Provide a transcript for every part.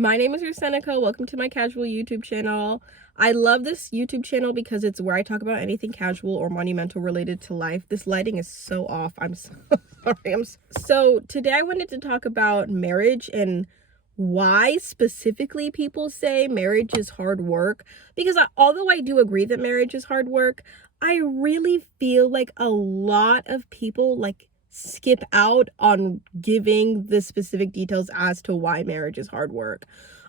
My name is Ruthstruthss. Welcome to my casual YouTube channel. I love this YouTube channel because it's where I talk about anything casual or monumental related to life. This lighting is so off. I'm so sorry. So today I wanted to talk about marriage and why specifically people say marriage is hard work. Because although I do agree that marriage is hard work, I really feel like a lot of people skip out on giving the specific details as to why marriage is hard work.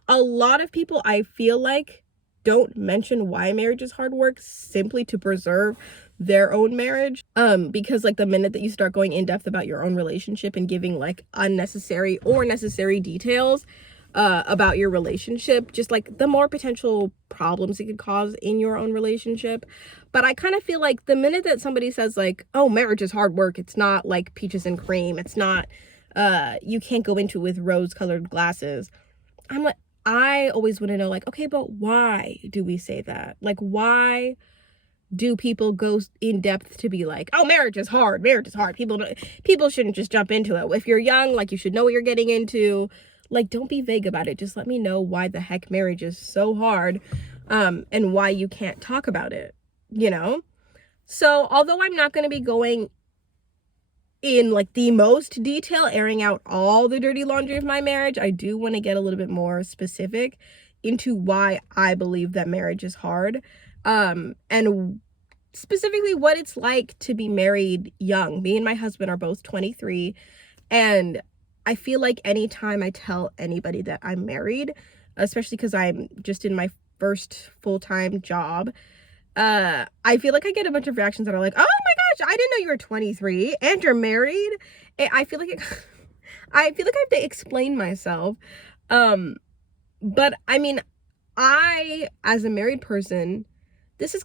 A lot of people, I feel like, don't mention why marriage is hard work simply to preserve their own marriage. Because the minute that you start going in depth about your own relationship and giving unnecessary or necessary details about your relationship, just the more potential problems it could cause in your own relationship. But I kind of feel like the minute that somebody says oh, marriage is hard work, it's not like peaches and cream, it's not you can't go into it with rose-colored glasses, I always want to know okay, but why do we say that? Why do people go in depth to be oh, marriage is hard, people shouldn't just jump into it. If you're young, you should know what you're getting into. Don't be vague about it. Just let me know why the heck marriage is so hard, and why you can't talk about it, So although I'm not going to be going in the most detail, airing out all the dirty laundry of my marriage, I do want to get a little bit more specific into why I believe that marriage is hard, and specifically what it's like to be married young. Me and my husband are both 23, and I feel like anytime I tell anybody that I'm married, especially because I'm just in my first full-time job, I feel like I get a bunch of reactions that are oh my gosh, I didn't know you were 23 and you're married. And I feel like I feel like I have to explain myself. But I mean, as a married person, this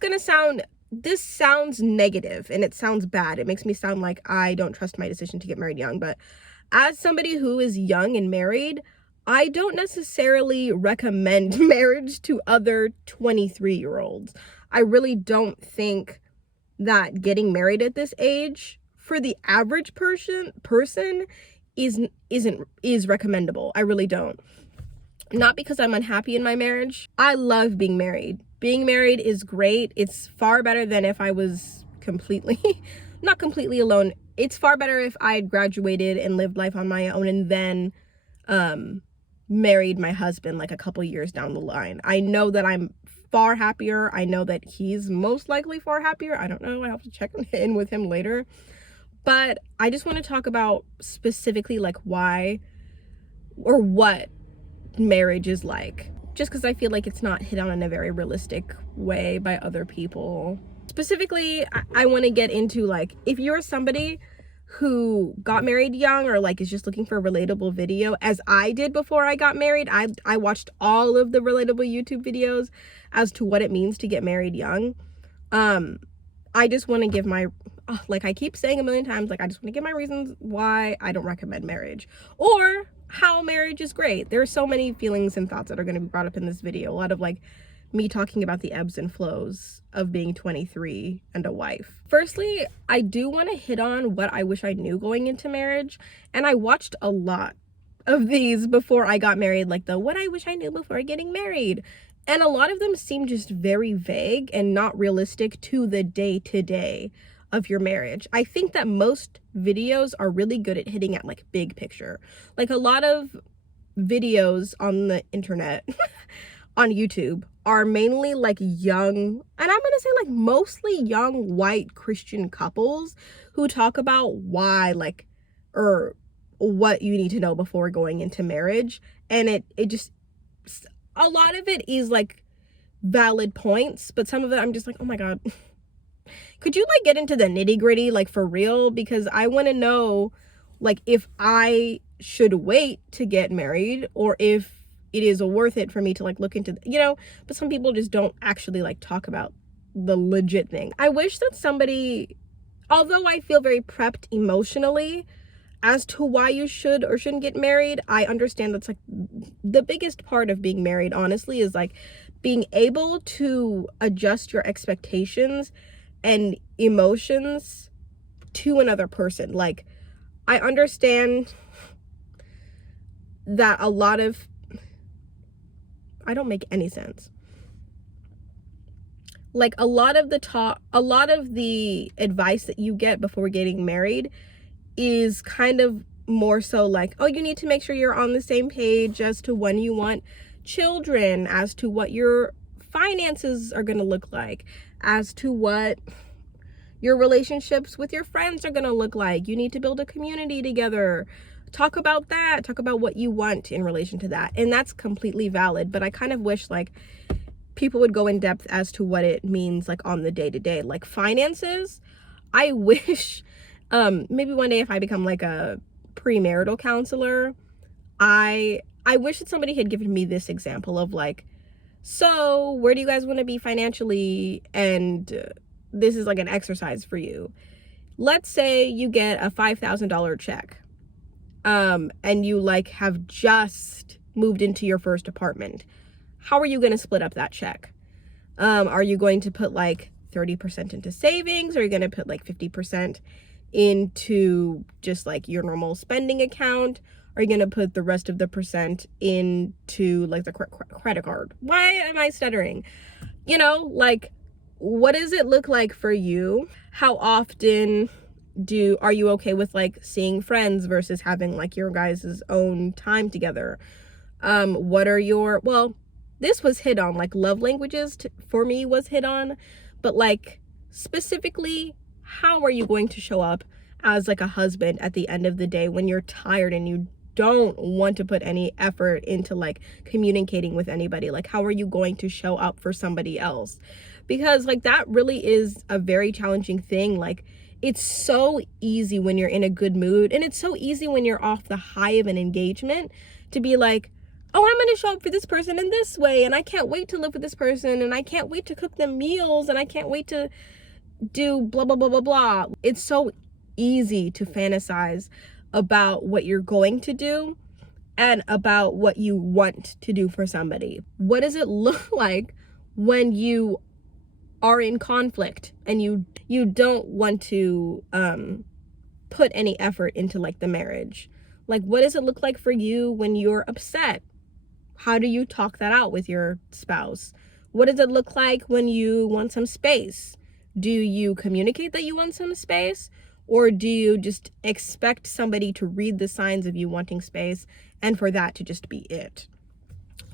sounds negative and it sounds bad. It makes me sound like I don't trust my decision to get married young. But as somebody who is young and married, I don't necessarily recommend marriage to other 23-year-olds. I really don't think that getting married at this age for the average person is recommendable. I really don't. Not because I'm unhappy in my marriage. I love being married. Being married is great. It's far better than if I was not completely alone. It's far better if I had graduated and lived life on my own and then married my husband a couple years down the line. I know that I'm far happier. I know that he's most likely far happier. I don't know. I have to check in with him later. But I just want to talk about specifically why or what marriage is like. Just because I feel like it's not hit on in a very realistic way by other people. Specifically, I want to get into if you're somebody who got married young or is just looking for a relatable video, as I did before I got married. I watched all of the relatable YouTube videos as to what it means to get married young. I just want to give my I keep saying a million times, I just want to give my reasons why I don't recommend marriage or how marriage is great. There are so many feelings and thoughts that are going to be brought up in this video. A lot of me talking about the ebbs and flows of being 23 and a wife. Firstly, I do want to hit on what I wish I knew going into marriage. And I watched a lot of these before I got married, the what I wish I knew before getting married. And a lot of them seem just very vague and not realistic to the day-to-day of your marriage. I think that most videos are really good at hitting at big picture. A lot of videos on the internet on YouTube are mainly young, and I'm gonna say mostly young white Christian couples who talk about why or what you need to know before going into marriage. And it just, a lot of it is valid points, but some of it I'm just oh my god, could you get into the nitty-gritty for real? Because I want to know if I should wait to get married or if it is worth it for me to look into, but some people just don't actually talk about the legit thing. I wish that somebody, although I feel very prepped emotionally as to why you should or shouldn't get married, I understand that's the biggest part of being married, honestly, is being able to adjust your expectations and emotions to another person. I understand that a lot of I don't make any sense. Like a lot of the advice that you get before getting married is kind of more so like, oh, you need to make sure you're on the same page as to when you want children, as to what your finances are going to look like, as to what your relationships with your friends are going to look like. You need to build a community together. Talk about that. Talk about what you want in relation to that. And that's completely valid. But I kind of wish like people would go in depth as to what it means like on the day-to-day. Like finances, I wish maybe one day if I become like a premarital counselor, I wish that somebody had given me this example of like, so where do you guys want to be financially? And this is like an exercise for you. Let's say you get a $5,000 check, and you like have just moved into your first apartment. How are you going to split up that check? Are you going to put like 30% into savings? Or are you going to put like 50% into just like your normal spending account? Are you going to put the rest of the percent into like the credit card? Why am I stuttering? You know, like, what does it look like for you? How often are you okay with like seeing friends versus having like your guys' own time together? What are your, well, this was hit on, like love languages for me was hit on, but like specifically, how are you going to show up as like a husband at the end of the day when you're tired and you don't want to put any effort into like communicating with anybody? Like, how are you going to show up for somebody else? Because like that really is a very challenging thing. Like, it's so easy when you're in a good mood, and it's so easy when you're off the high of an engagement to be like, oh, I'm going to show up for this person in this way, and I can't wait to live with this person, and I can't wait to cook them meals, and I can't wait to do blah, blah, blah, blah, blah. It's so easy to fantasize about what you're going to do and about what you want to do for somebody. What does it look like when you are in conflict and you don't want to put any effort into like the marriage? Like, what does it look like for you when you're upset? How do you talk that out with your spouse? What does it look like when you want some space? Do you communicate that you want some space? Or do you just expect somebody to read the signs of you wanting space and for that to just be it?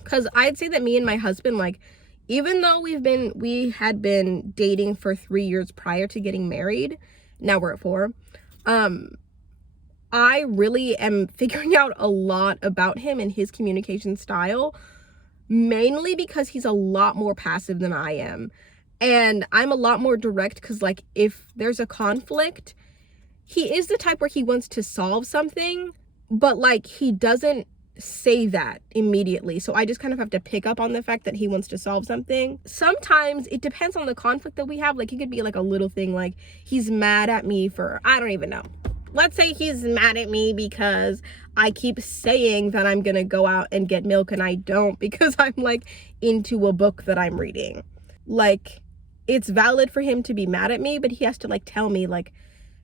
Because I'd say that me and my husband, like, even though we had been dating for 3 years prior to getting married, now we're at 4, I really am figuring out a lot about him and his communication style, mainly because he's a lot more passive than I am. And I'm a lot more direct because, like, if there's a conflict, he is the type where he wants to solve something, but, like, he doesn't say that immediately. So I just kind of have to pick up on the fact that he wants to solve something. Sometimes it depends on the conflict that we have. Like, it could be, like, a little thing, like, he's mad at me for, I don't even know. Let's say he's mad at me because I keep saying that I'm gonna go out and get milk and I don't because I'm like into a book that I'm reading. Like, it's valid for him to be mad at me, but he has to like tell me like,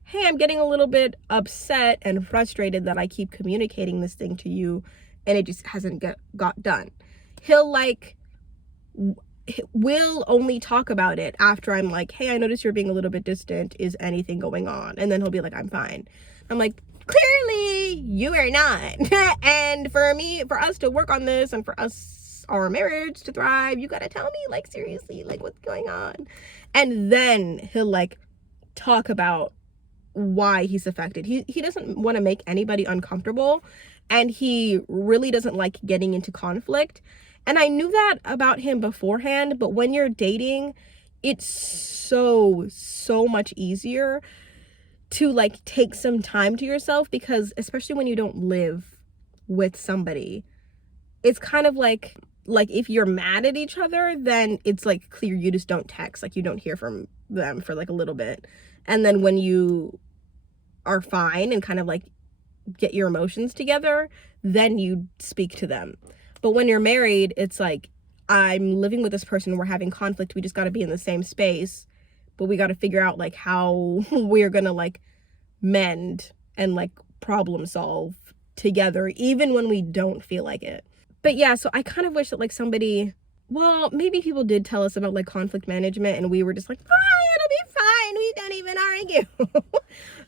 hey, I'm getting a little bit upset and frustrated that I keep communicating this thing to you and it just hasn't got done. He'll like, we'll only talk about it after I'm like, hey, I noticed you're being a little bit distant. Is anything going on? And then he'll be like, I'm fine. I'm like, clearly you are not. And for us to work on this and for our marriage to thrive, you gotta tell me, like, seriously, like, what's going on? And then he'll like talk about why he's affected. He doesn't want to make anybody uncomfortable, and he really doesn't like getting into conflict. And I knew that about him beforehand, but when you're dating, it's so much easier to like take some time to yourself, because especially when you don't live with somebody, it's kind of like if you're mad at each other, then it's like clear you just don't text, like you don't hear from them for like a little bit. And then when you are fine and kind of like get your emotions together, then you speak to them. But when you're married, it's like, I'm living with this person, we're having conflict, we just got to be in the same space, but we got to figure out like how we're gonna like mend and like problem solve together, even when we don't feel like it. But yeah, so I kind of wish that like somebody, well, maybe people did tell us about like conflict management and we were just like, fine, it'll be fine, we don't even argue.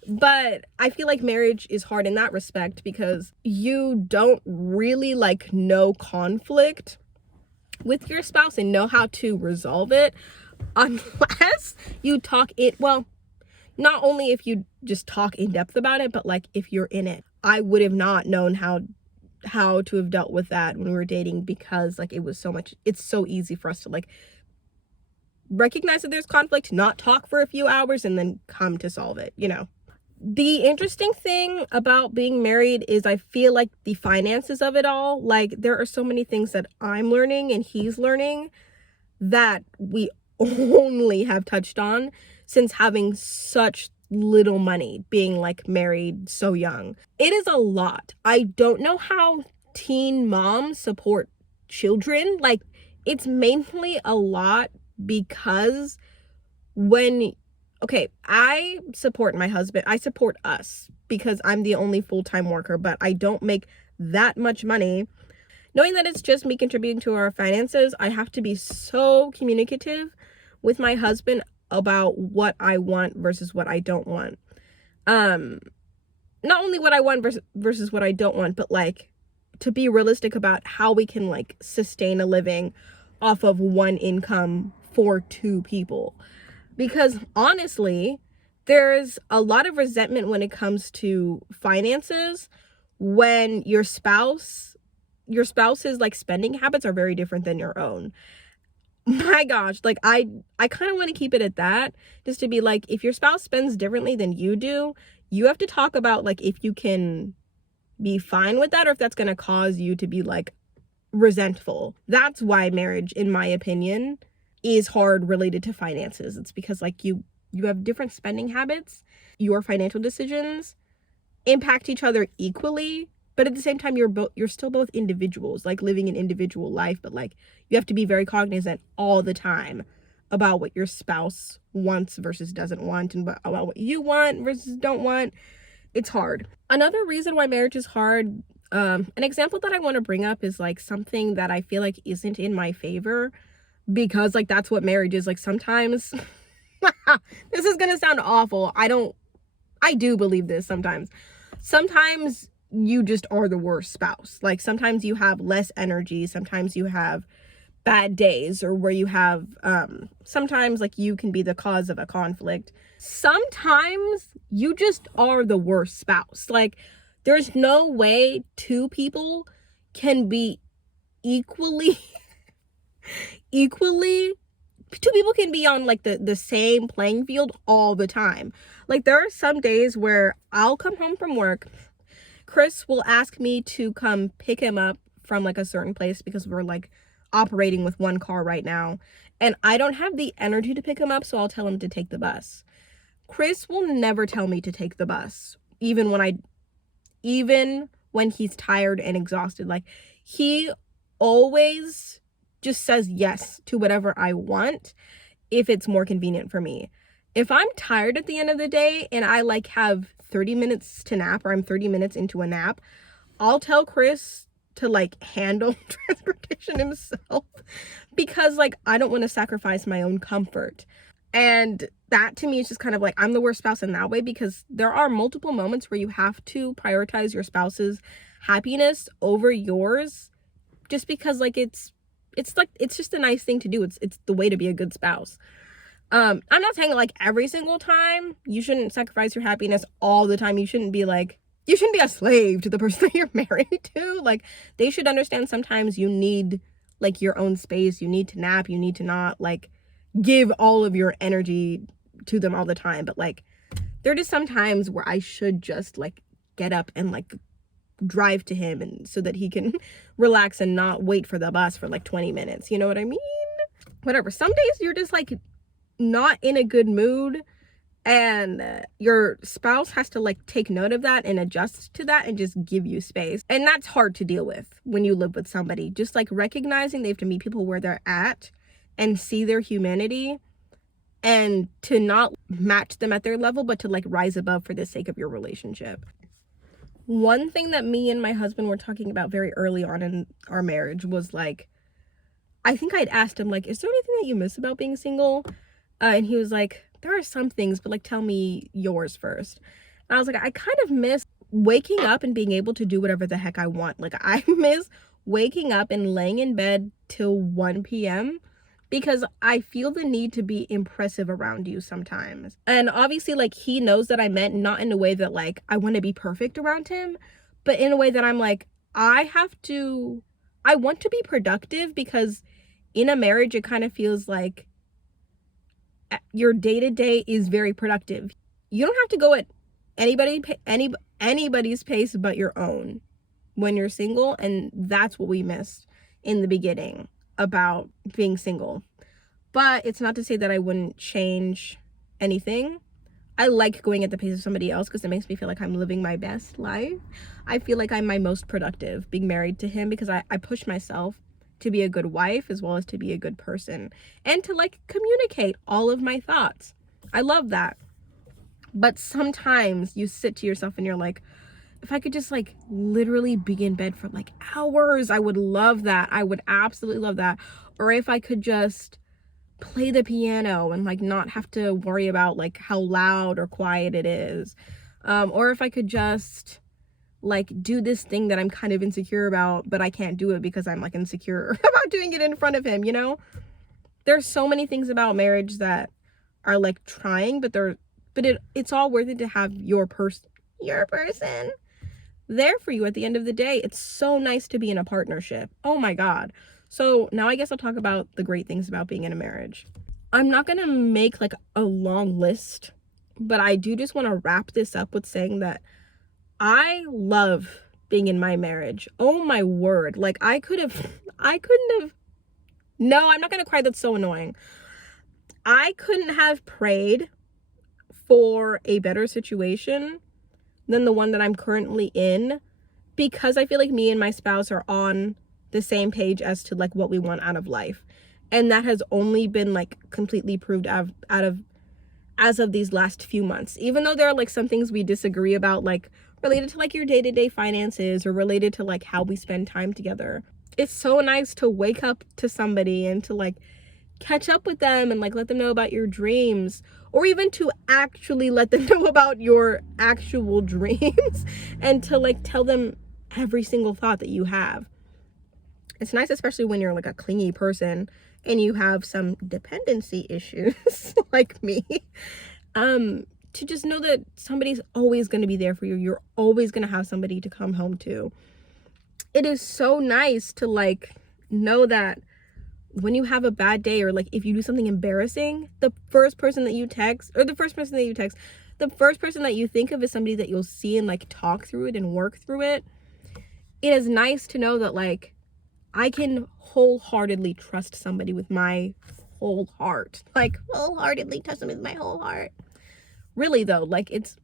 But I feel like marriage is hard in that respect because you don't really like know conflict with your spouse and know how to resolve it unless you talk it, well, not only if you just talk in depth about it, but like if you're in it. I would have not known how to have dealt with that when we were dating because like it's so easy for us to like recognize that there's conflict, not talk for a few hours, and then come to solve it, you know. The interesting thing about being married is I feel like the finances of it all, like there are so many things that I'm learning and he's learning that we only have touched on since having such little money, being like married so young. It is a lot. I don't know how teen moms support children. Like it's mainly a lot because I support my husband. I support us because I'm the only full-time worker, but I don't make that much money. Knowing that it's just me contributing to our finances, I have to be so communicative with my husband about what I want versus what I don't want. Not only what I want versus what I don't want, but like to be realistic about how we can like sustain a living off of one income for two people. Because honestly, there's a lot of resentment when it comes to finances when your spouse's like spending habits are very different than your own. My gosh, like I kind of want to keep it at that, just to be like, if your spouse spends differently than you do, you have to talk about like if you can be fine with that or if that's going to cause you to be like resentful. That's why marriage, in my opinion, is hard related to finances. It's because like you have different spending habits. Your financial decisions impact each other equally, but at the same time you're still both individuals, like living an individual life, but like you have to be very cognizant all the time about what your spouse wants versus doesn't want, and about what you want versus don't want. It's hard. Another reason why marriage is hard, an example that I want to bring up is like something that I feel like isn't in my favor, because like that's what marriage is. Like sometimes this is gonna sound awful. I do believe this sometimes you just are the worst spouse. Like sometimes you have less energy, sometimes you have bad days, or where you have sometimes like you can be the cause of a conflict. Sometimes you just are the worst spouse. Like there's no way two people can be equally two people can be on like the same playing field all the time. Like there are some days where I'll come home from work, Chris will ask me to come pick him up from like a certain place because we're like operating with one car right now, and I don't have the energy to pick him up, so I'll tell him to take the bus. Chris will never tell me to take the bus, even when he's tired and exhausted. Like he always just says yes to whatever I want if it's more convenient for me. If I'm tired at the end of the day and I like have 30 minutes to nap, or I'm 30 minutes into a nap, I'll tell Chris to like handle transportation himself, because like I don't want to sacrifice my own comfort. And that to me is just kind of like, I'm the worst spouse in that way, because there are multiple moments where you have to prioritize your spouse's happiness over yours, just because like it's just a nice thing to do. It's the way to be a good spouse. I'm not saying like every single time you shouldn't sacrifice your happiness all the time. You shouldn't be a slave to the person that you're married to. Like they should understand sometimes you need like your own space. You need to nap. You need to not like give all of your energy to them all the time. But like there are just some times where I should just like get up and like drive to him, and so that he can relax and not wait for the bus for like 20 minutes. You know what I mean? Whatever. Some days you're just like not in a good mood, and your spouse has to like take note of that and adjust to that and just give you space. And that's hard to deal with when you live with somebody. Just like recognizing they have to meet people where they're at and see their humanity, and to not match them at their level, but to like rise above for the sake of your relationship. One thing that me and my husband were talking about very early on in our marriage was like, I think I'd asked him, like, is there anything that you miss about being single? And he was like, there are some things, but like, tell me yours first. And I was like, I kind of miss waking up and being able to do whatever the heck I want. Like, I miss waking up and laying in bed till 1 p.m. because I feel the need to be impressive around you sometimes. And obviously, like, he knows that I meant not in a way that, like, I want to be perfect around him, but in a way that I'm like, I want to be productive, because in a marriage, it kind of feels like your day-to-day is very productive. You don't have to go at anybody's pace but your own when you're single, and that's what we missed in the beginning about being single. But it's not to say that I wouldn't change anything. I like going at the pace of somebody else because it makes me feel like I'm living my best life. I feel like I'm my most productive being married to him, because I push myself to be a good wife as well as to be a good person and to like communicate all of my thoughts. I love that. But sometimes you sit to yourself and you're like, if I could just like literally be in bed for like hours, I would love that. I would absolutely love that. Or if I could just play the piano and like not have to worry about like how loud or quiet it is. Or if I could just like do this thing that I'm kind of insecure about, but I can't do it because I'm like insecure about doing it in front of him, you know? There's so many things about marriage that are like trying, but it's all worth it to have your person there for you at the end of the day. It's so nice to be in a partnership. Oh my God. So now I guess I'll talk about the great things about being in a marriage. I'm not gonna make like a long list, but I do just want to wrap this up with saying that I love being in my marriage. Oh my word. Like I couldn't have, no, I'm not going to cry. That's so annoying. I couldn't have prayed for a better situation than the one that I'm currently in, because I feel like me and my spouse are on the same page as to like what we want out of life. And that has only been like completely proved out of as of these last few months. Even though there are like some things we disagree about, like related to like your day-to-day finances or related to like how we spend time together. It's so nice to wake up to somebody and to like catch up with them and like let them know about your dreams, or even to actually let them know about your actual dreams and to like tell them every single thought that you have. It's nice, especially when you're like a clingy person and you have some dependency issues like me, to just know that somebody's always going to be there for you. You're always going to have somebody to come home to. It is so nice to like know that when you have a bad day, or like if you do something embarrassing, the first person that you think of is somebody that you'll see and like talk through it and work through it. It is nice to know that like I can wholeheartedly trust somebody with my whole heart. Like wholeheartedly trust them with my whole heart. Really though, like it's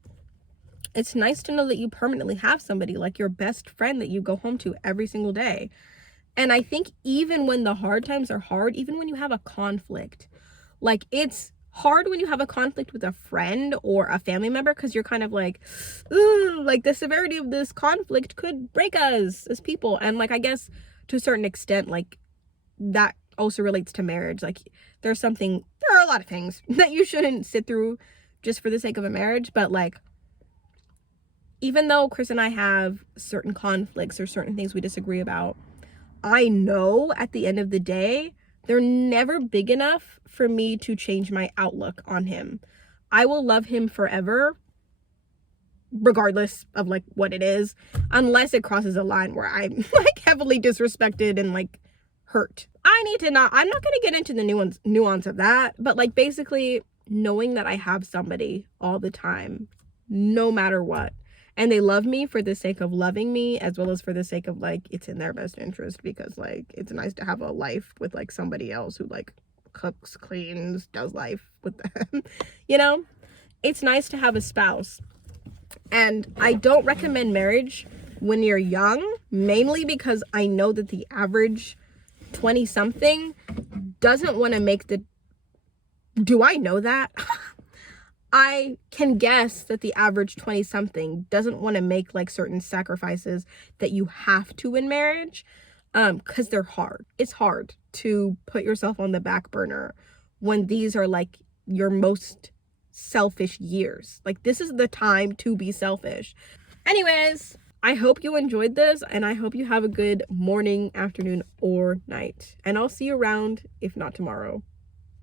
nice to know that you permanently have somebody like your best friend that you go home to every single day. And I think even when the hard times are hard, even when you have a conflict, like it's hard when you have a conflict with a friend or a family member, because you're kind of like, ooh, like the severity of this conflict could break us as people. And like, I guess to a certain extent, like that also relates to marriage. Like there are a lot of things that you shouldn't sit through just for the sake of a marriage. But like, even though Chris and I have certain conflicts or certain things we disagree about, I know at the end of the day, they're never big enough for me to change my outlook on him. I will love him forever, regardless of like what it is, unless it crosses a line where I'm like heavily disrespected and like hurt. I'm not going to get into the nuance of that, but like basically knowing that I have somebody all the time, no matter what, and they love me for the sake of loving me, as well as for the sake of like it's in their best interest, because like it's nice to have a life with like somebody else who like cooks, cleans, does life with them. You know, it's nice to have a spouse. And I don't recommend marriage when you're young, mainly because I know that the average 20-something doesn't want to make the... Do I know that? I can guess that the average 20 something doesn't want to make like certain sacrifices that you have to in marriage, because they're hard. It's hard to put yourself on the back burner when these are like your most selfish years. Like, this is the time to be selfish. Anyways, I hope you enjoyed this, and I hope you have a good morning, afternoon, or night. And I'll see you around, if not tomorrow.